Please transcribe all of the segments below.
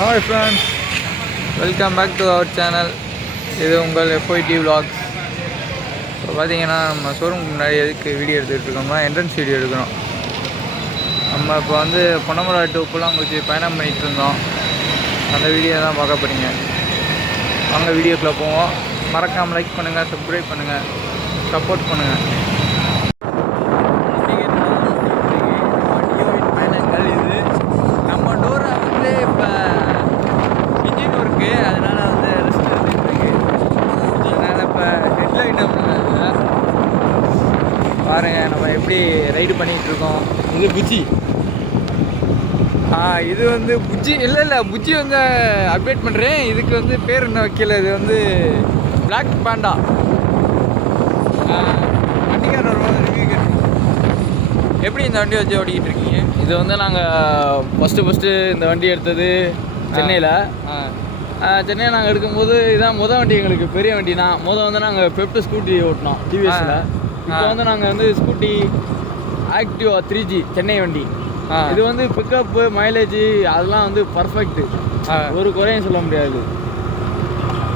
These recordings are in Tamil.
Hi friends, welcome back to our channel. இது உங்கள் FYT vlogs. இப்போ பார்த்தீங்கன்னா நம்ம ஷோரூமுக்கு முன்னாடி எதுக்கு வீடியோ எடுத்துகிட்டு இருக்கோம்னா என்ட்ரன்ஸ் வீடியோ எடுக்கிறோம். நம்ம இப்போ வந்து பொன்னமரா டு புல்லாங்குறிச்சி பயணம் பண்ணிகிட்டு இருந்தோம். அந்த வீடியோ தான் பார்க்க போகிறீங்க. அவங்க வீடியோக்குள்ளே போவோம். மறக்காமல் லைக் பண்ணுங்கள், சப்ஸ்கிரைப் பண்ணுங்கள், சப்போர்ட் பண்ணுங்கள். பாருங்க நம்ம எப்படி ரைடு பண்ணிட்டு இருக்கோம். இது புஜ்ஜி. இது வந்து புஜ்ஜி இல்லை புஜ்ஜி வந்து அப்டேட் பண்ணுறேன். இதுக்கு வந்து பேர் என்ன வைக்கல. இது வந்து பிளாக் பாண்டா. வண்டிக்காரர் வருவாங்க, ரிவ்யூ கேட்டுருக்கோம். எப்படி இந்த வண்டி வச்சு ஓடிக்கிட்டு இருக்கீங்க? இது வந்து நாங்கள் ஃபஸ்ட்டு இந்த வண்டி எடுத்தது சென்னையில். சென்னையில் நாங்கள் எடுக்கும்போது இதான் மொதல் வண்டி, எங்களுக்கு பெரிய வண்டினா. வந்து நாங்கள் பெப்ட் ஸ்கூட்டி ஓட்டினோம் டிவிஎஸில். இப்போ வந்து நாங்கள் வந்து ஸ்கூட்டி ஆக்டிவா 3G சென்னை வண்டி. இது வந்து பிக்கப்பு மைலேஜ் அதெல்லாம் வந்து பர்ஃபெக்ட்டு, ஒரு குறையும் சொல்ல முடியாது.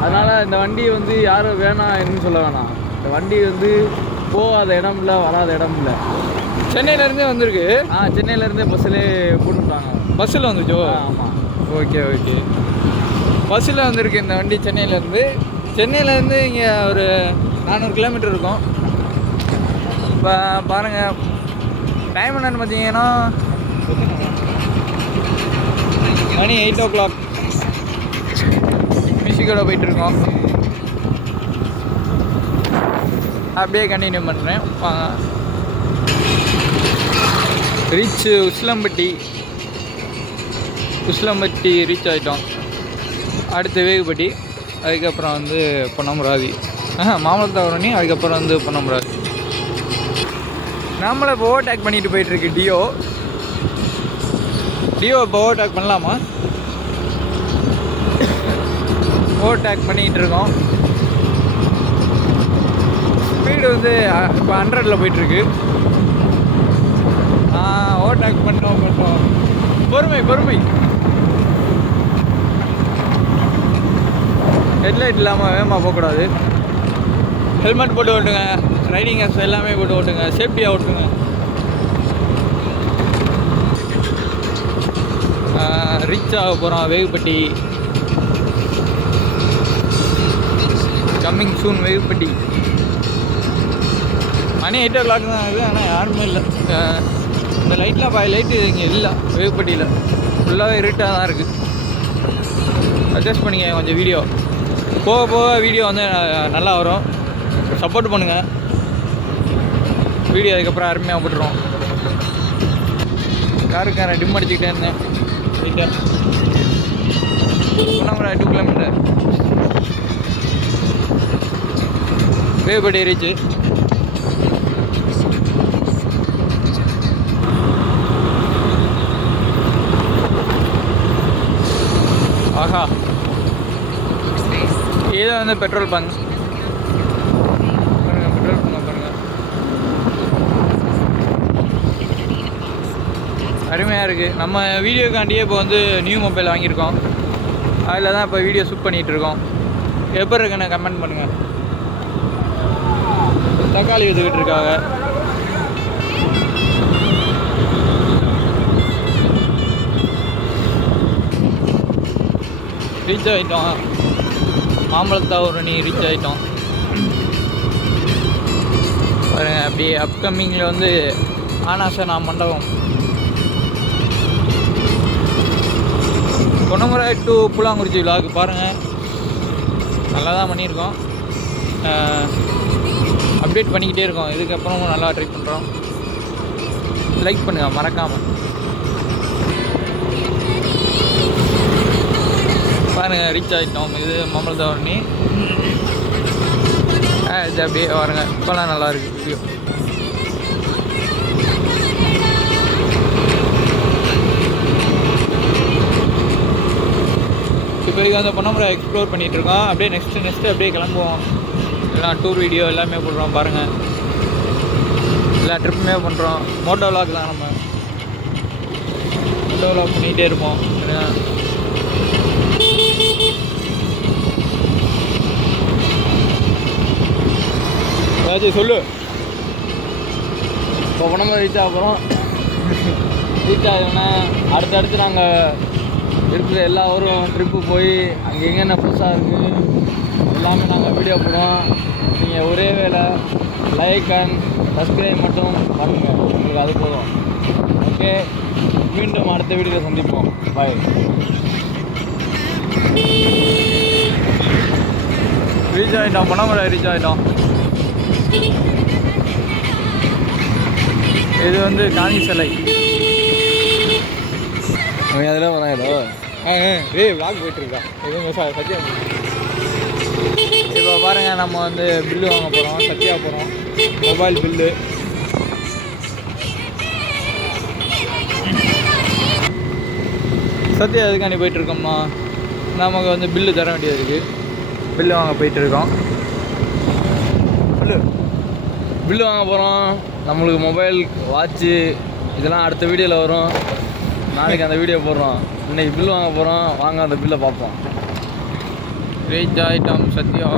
அதனால் இந்த வண்டி வந்து யாரும் வேணாம் என்னன்னு சொல்ல வேணாம். இந்த வண்டி வந்து போகாத இடம் இல்லை, வராத இடம் இல்லை. சென்னையிலேருந்தே வந்திருக்கு. சென்னையிலேருந்தே பஸ்ஸிலே போட்டுவிட்டாங்க. பஸ்ஸில் வந்துச்சோ? ஆமாம். ஓகே. பஸ்ஸில் வந்திருக்கு இந்த வண்டி. சென்னையிலேருந்து இங்கே ஒரு 400 கிலோமீட்டர் இருக்கும். இப்போ பாருங்கள் டைம் என்னன்னு பார்த்தீங்கன்னா மணி 8 o'clock. மியூசிக்கோட போயிட்டுருக்கோம். அப்படியே கண்டினியூ பண்ணுறேன். வாங்க. ரீச் உசிலம்பட்டி ரீச் ஆகிட்டோம். அடுத்து வேகுப்பட்டி, அதுக்கப்புறம் வந்து பொன்னமராதி, மாமல்லத்தாவரணி, அதுக்கப்புறம் வந்து பொன்னமராதி. நம்மளை இப்போ ஓவர்டேக் பண்ணிட்டு போயிட்டுருக்கு டியோ இப்போ ஓவர்டேக் பண்ணலாமா? ஓவர்டேக் பண்ணிக்கிட்டு இருக்கோம். ஸ்பீடு வந்து இப்போ 100ல் போயிட்டுருக்கு. ஓவர்டேக் பண்ணோம். பொறுமை. ஹெட்லைட் இல்லாமல் வேகமாக போகக்கூடாது. ஹெல்மெட் போட்டு ஓட்டுங்க, ரைடிங் கேஸ் எல்லாமே போட்டு ஓட்டுங்க, சேஃப்டியாக ஓட்டுங்க. ரீச் ஆக போகிறோம் வேகுப்பட்டி. Coming soon Vegupatti. மணி 8 o'clock தான் ஆகுது, ஆனால் யாருமே இல்லை. இந்த லைட்லாம் லைட்டு இங்கே இல்லை வேகுப்பட்டியில். ஃபுல்லாகவே இருட்டாக தான் இருக்குது. அட்ஜஸ்ட் பண்ணிக்க கொஞ்சம். வீடியோ போக வீடியோ வந்து நல்லா வரும். சப்போர்ட் பண்ணுங்கள். வீடியோ அதுக்கப்புறம் அருமையாக போட்டுருவோம். காருக்காரன் டிம் அடிச்சுக்கிட்டே இருந்தேன். ரைட்டாக பொன்னமரா 2 கிலோமீட்டர் வேகுப்பட்டி ரீச்சு. ஆஹா, இது வந்து பெட்ரோல் பங்க். அருமையாக இருக்குது. நம்ம வீடியோக்காண்டியே இப்போ வந்து நியூ மொபைல் வாங்கியிருக்கோம். அதில் தான் இப்போ வீடியோ ஷூட் பண்ணிகிட்ருக்கோம். எப்படி இருக்குன்னு கமெண்ட் பண்ணுங்கள். தக்காளி விற்றுக்கிட்டு இருக்காங்க. ரீச் ஆகிட்டோம். மாமல்லத்தாவரணி ரீச் ஆகிட்டோம். பாருங்கள், அப்படியே அப்கமிங்கில் வந்து ஆனாசனா மண்டபம். பொன்னமரா டு புல்லாங்குறிச்சி விலாக் பாருங்கள், நல்லா தான் பண்ணியிருக்கோம். அப்டேட் பண்ணிக்கிட்டே இருக்கோம். இதுக்கப்புறமும் நல்லா ட்ரை பண்ணுறோம். லைக் பண்ணுங்கள் மறக்காமல். பாருங்கள் ரீச் ஆகிட்டோம். இது மாமல்லத்தாவரணி. இது அப்படியே பாருங்கள், இப்போலாம் நல்லாயிருக்கு வீடியோ. இப்போதைக்கு வந்து பொன்னமரா எக்ஸ்ப்ளோர் பண்ணிகிட்ருக்கோம். அப்படியே நெக்ஸ்ட்டு அப்படியே கிளம்புவோம். எல்லாம் டூர் வீடியோ எல்லாமே போடுறோம் பாருங்கள். எல்லா ட்ரிப்புமே பண்ணுறோம். மோட்டோ விலாக் தான். நம்ம மோட்டோ விலாக் பண்ணிகிட்டே இருப்போம். அஜய் சொல்லு. இப்போ நம்ம ரீச் ஆகிறோம். ரீச் ஆகினோன்னா அடுத்தடுத்து நாங்கள் இருக்கிற எல்லா ஊரும் ட்ரிப்பு போய் அங்கே எங்கென்ன புதுசாக இருக்குது எல்லாமே நாங்கள் வீடியோ போடுவோம். நீங்கள் ஒரே வேளை லைக் அண்ட் சப்ஸ்கிரைப் மட்டும் பண்ணுங்கள், உங்களுக்கு அது போதும். ஓகே, மீண்டும் அடுத்த வீடியோவில் சந்திப்போம். பாய். ரீச் ஆகிட்டோம், பொன்னமலை ரீச் ஆகிட்டோம். இது வந்து காந்தி சிலை. அதெல்லாம் வராங்களோ? வாக்கு போயிட்டுருக்கா எதுவும் சத்யா. இப்போ பாருங்கள், நம்ம வந்து பில்லு வாங்க போகிறோம், சத்யா போகிறோம். Mobile bill. சத்யா எதுக்காண்டி போயிட்டுருக்கோம்னா நமக்கு வந்து பில்லு தர வேண்டியது இருக்குது. பில்லு வாங்க போயிட்டுருக்கோம். பில்லு வாங்க போகிறோம். நம்மளுக்கு மொபைல், வாட்ச்சு இதெல்லாம் அடுத்த வீடியோவில் வரும். நாளைக்கு அந்த வீடியோ போடுறோம். இன்றைக்கி பில்லு வாங்க போகிறோம். வாங்க அந்த பில்லை பார்ப்போம். ரீச் ஆகிட்டோம் சத்யா.